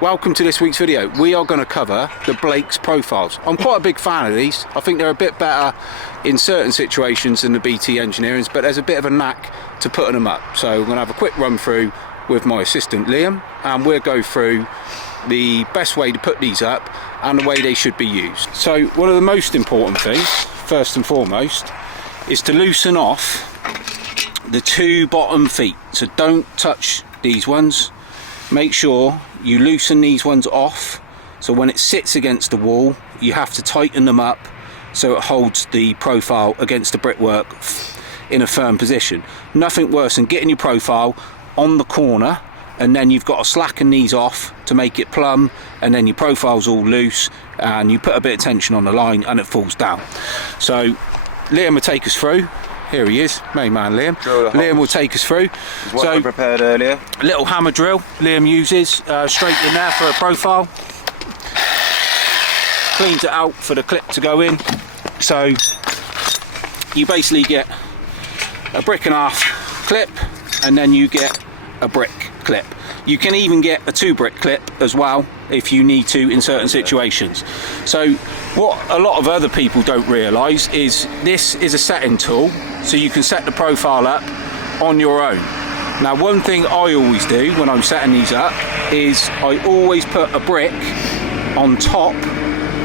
Welcome to this week's video. We are going to cover the Blake's profiles. I'm quite a big fan of these. I think they're a bit better in certain situations than the BT Engineerings, but there's a bit of a knack to putting them up. So we're going to have a quick run through with my assistant Liam, and we'll go through the best way to put these up and the way they should be used. So one of the most important things, first and foremost, is to loosen off the two bottom feet. So don't touch these ones. Make sure you loosen these ones off, so when it sits against the wall you have to tighten them up so it holds the profile against the brickwork in a firm position. Nothing worse than getting your profile on the corner and then you've got to slacken these off to make it plumb, and then your profile's all loose and you put a bit of tension on the line and it falls down. So Liam will take us through. Here he is, main man Liam. Liam will take us through. What I prepared earlier. A little hammer drill Liam uses straight in there for a profile. Cleans it out for the clip to go in. So you basically get a brick and a half clip and then you get a brick clip. You can even get a 2-brick clip as well if you need to in certain situations. So what a lot of other people don't realise is this is a setting tool, so you can set the profile up on your own. Now one thing I always do when I'm setting these up is I always put a brick on top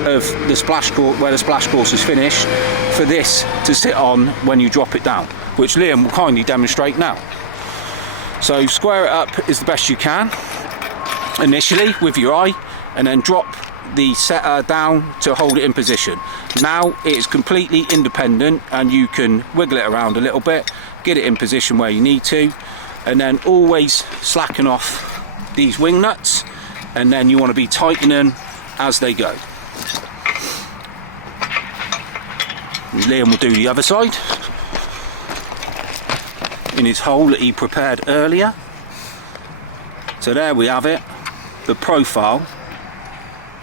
of the splash course, where the splash course is finished, for this to sit on when you drop it down, which Liam will kindly demonstrate now. So square it up as the best you can initially with your eye, and then drop the setter down to hold it in position. Now it is completely independent and you can wiggle it around a little bit, get it in position where you need to, and then always slacken off these wing nuts, and then you want to be tightening as they go. And Liam will do the other side in his hole that he prepared earlier. So there we have it. The profile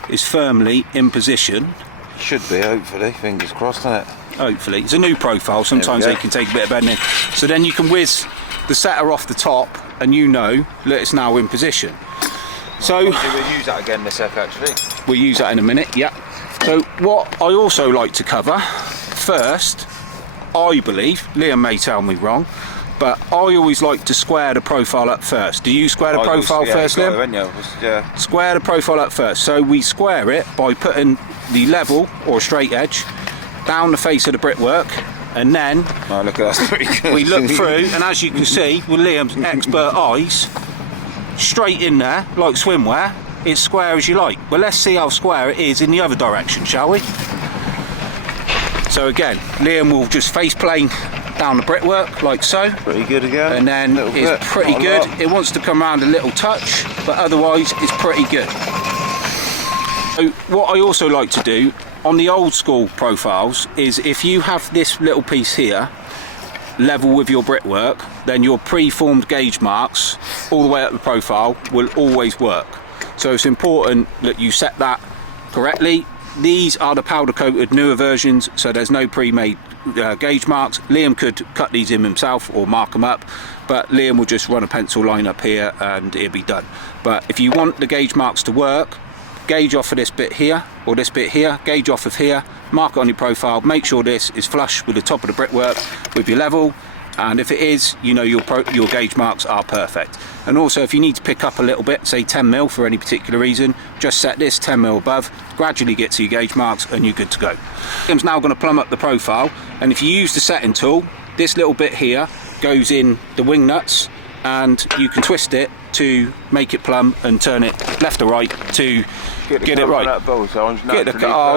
is firmly in position. Should be, hopefully, fingers crossed, isn't it? Hopefully. It's a new profile, sometimes they can take a bit of bending. So then you can whiz the setter off the top and you know that it's now in position. So we'll use that again in a sec, actually. We'll use that in a minute, yeah. So what I also like to cover first, I believe, Liam may tell me wrong, but I always like to square the profile up first. Do you square the profile first, Liam? Yeah. Square the profile up first. So we square it by putting the level or straight edge down the face of the brickwork, and then look at that. We look through, and as you can see with Liam's expert eyes, straight in there like swimwear, it's square as you like. Well, let's see how square it is in the other direction, shall we? So again, Liam will just face plane down the brickwork like so. Pretty good again. And then it's pretty good. It wants to come around a little touch, but otherwise it's pretty good. So what I also like to do on the old school profiles is, if you have this little piece here level with your brickwork, then your pre-formed gauge marks all the way up the profile will always work. So it's important that you set that correctly. These are the powder coated newer versions, so there's no pre-made gauge marks. Liam could cut these in himself or mark them up, but Liam will just run a pencil line up here and it'll be done. But if you want the gauge marks to work, gauge off of this bit here or this bit here, gauge off of here, mark it on your profile, make sure this is flush with the top of the brickwork with your level, and if it is, you know your gauge marks are perfect. And also if you need to pick up a little bit, say 10mm for any particular reason, just set this 10mm above, gradually get to your gauge marks and you're good to go. Liam's now going to plumb up the profile, and if you use the setting tool, this little bit here goes in the wing nuts and you can twist it to make it plumb and turn it left or right to get it right.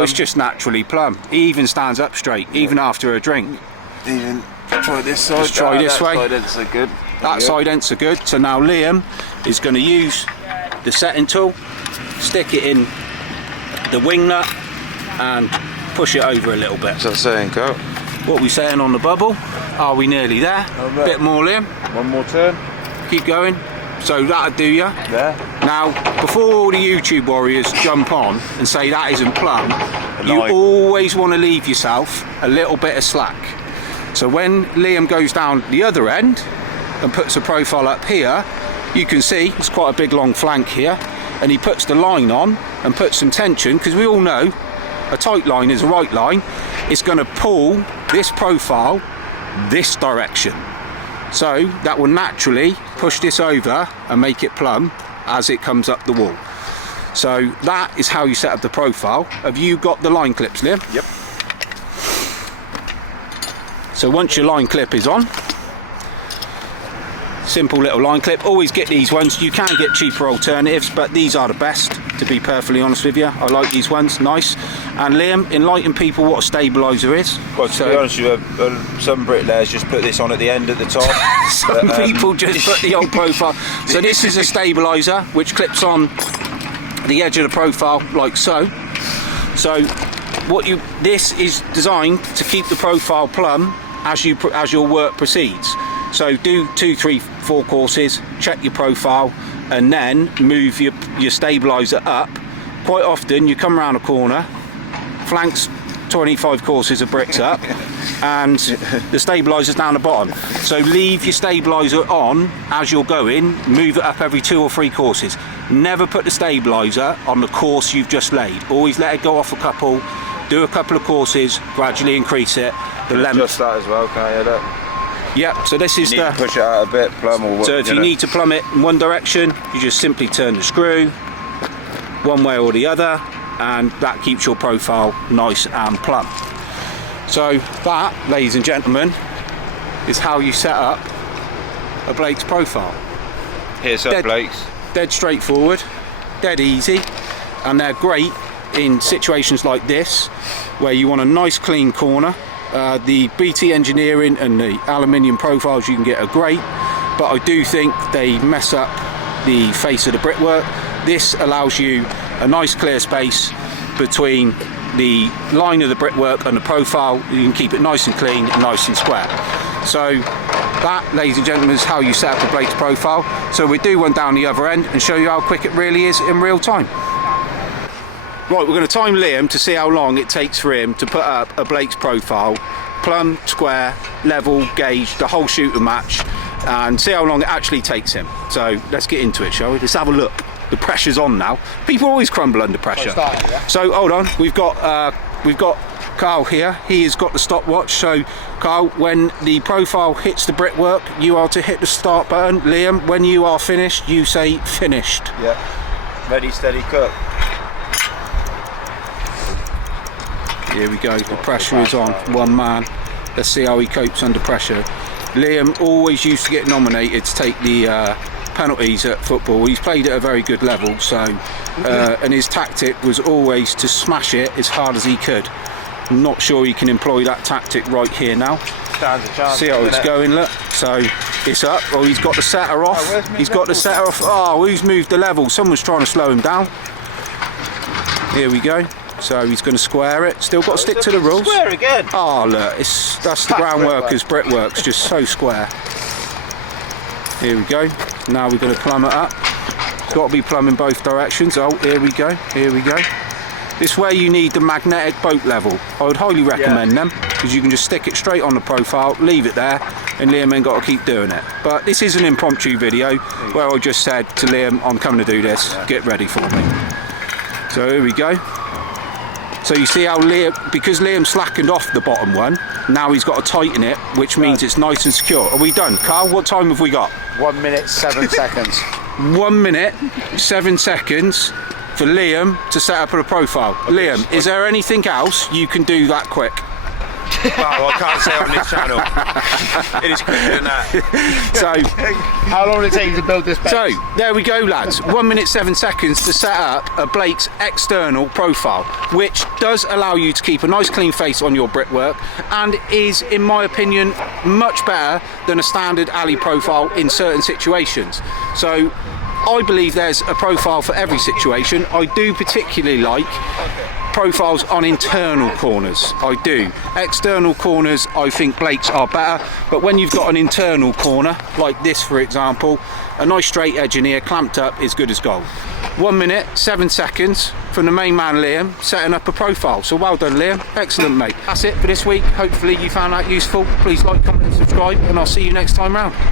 It's just naturally plumb. It even stands up straight, even after a drink. Even try this side. Just try this way. That side ends are good. That side ends are good. So now Liam is going to use the setting tool, stick it in the wing nut and push it over a little bit. What's that saying, Kurt? What are we saying on the bubble? Are we nearly there? A bit more, Liam. One more turn. Keep going. So that'll do you. There. Now, before all the YouTube warriors jump on and say that isn't plumb, you always want to leave yourself a little bit of slack. So when Liam goes down the other end and puts a profile up here, you can see it's quite a big long flank here, and he puts the line on and puts some tension, because we all know a tight line is a right line, it's going to pull this profile this direction. So that will naturally push this over and make it plumb as it comes up the wall. So that is how you set up the profile. Have you got the line clips, Liam? Yep. So once your line clip is on, simple little line clip, always get these ones. You can get cheaper alternatives, but these are the best, to be perfectly honest with you. I like these ones, nice. And Liam, enlighten people what a stabiliser is. Well, to be honest with you, some bricklayers just put this on at the end at the top. Some people just put the old profile. So this is a stabiliser which clips on the edge of the profile like so. So this is designed to keep the profile plumb as your work proceeds. So do 2, 3, 4 courses, check your profile, and then move your stabiliser up. Quite often you come around a corner, flanks 25 courses of bricks up, and the stabiliser's down the bottom. So leave your stabiliser on as you're going, move it up every 2 or 3 courses. Never put the stabiliser on the course you've just laid. Always let it go off a couple, do a couple of courses, gradually increase it. The length. Just that as well, can I hear that? Yep, so this is you need to push it out a bit, plumb or what? So if you need to plumb it in one direction, you just simply turn the screw one way or the other, and that keeps your profile nice and plumb. So that, ladies and gentlemen, is how you set up a Blake's profile. Here's up, Blake's. Dead straightforward, dead easy, and they're great in situations like this where you want a nice clean corner. The BT engineering and the aluminium profiles you can get are great, but I do think they mess up the face of the brickwork. This allows you a nice clear space between the line of the brickwork and the profile. You can keep it nice and clean and nice and square. So that, ladies and gentlemen, is how you set up a Blake's profile. So we do one down the other end and show you how quick it really is in real time. Right, we're going to time Liam to see how long it takes for him to put up a Blake's profile, plumb, square, level, gauge, the whole shoot and match, and see how long it actually takes him. So let's get into it, shall we? Let's have a look. The pressure's on now. People always crumble under pressure. So hold on, we've got Carl here. He has got the stopwatch. So Carl, when the profile hits the brickwork, you are to hit the start button. Liam, when you are finished, you say finished. Yeah. Ready, steady, cook. Here we go, the pressure is on, one man. Let's see how he copes under pressure. Liam always used to get nominated to take the penalties at football. He's played at a very good level, so and his tactic was always to smash it as hard as he could. I'm not sure he can employ that tactic right here now. Stands a chance. See how it's going, look. So it's up. Oh, he's got the setter off. He's got the setter off. Oh, who's moved the level? Someone's trying to slow him down. Here we go. So he's going to square it. Still got to stick to the rules. Square again. Oh look, that's the groundworkers brickwork's just so square. Here we go. Now we're going to plumb it up. It's got to be plumb in both directions. Oh, here we go. Here we go. This way you need the magnetic boat level. I would highly recommend them, because you can just stick it straight on the profile, leave it there, and Liam ain't got to keep doing it. But this is an impromptu video where I just said to Liam, I'm coming to do this. Get ready for me. So here we go. So you see how Liam, because Liam slackened off the bottom one, now he's got to tighten it, which means it's nice and secure. Are we done? Carl, what time have we got? 1 minute, 7 seconds. 1 minute, 7 seconds for Liam to set up a profile. Liam, is there anything else you can do that quick? Well, I can't say on this channel. It is quicker than that. So, how long will it take you to build this base? So, there we go, lads. 1 minute, 7 seconds to set up a Blake's external profile, which does allow you to keep a nice clean face on your brickwork, and is, in my opinion, much better than a standard alley profile in certain situations. So, I believe there's a profile for every situation. I do particularly like profiles on internal corners. I do. External corners, I think Blake's are better, but when you've got an internal corner, like this for example, a nice straight edge in here, clamped up, is good as gold. 1 minute, 7 seconds from the main man Liam, setting up a profile. So well done, Liam. Excellent, mate. That's it for this week. Hopefully you found that useful. Please like, comment and subscribe, and I'll see you next time round.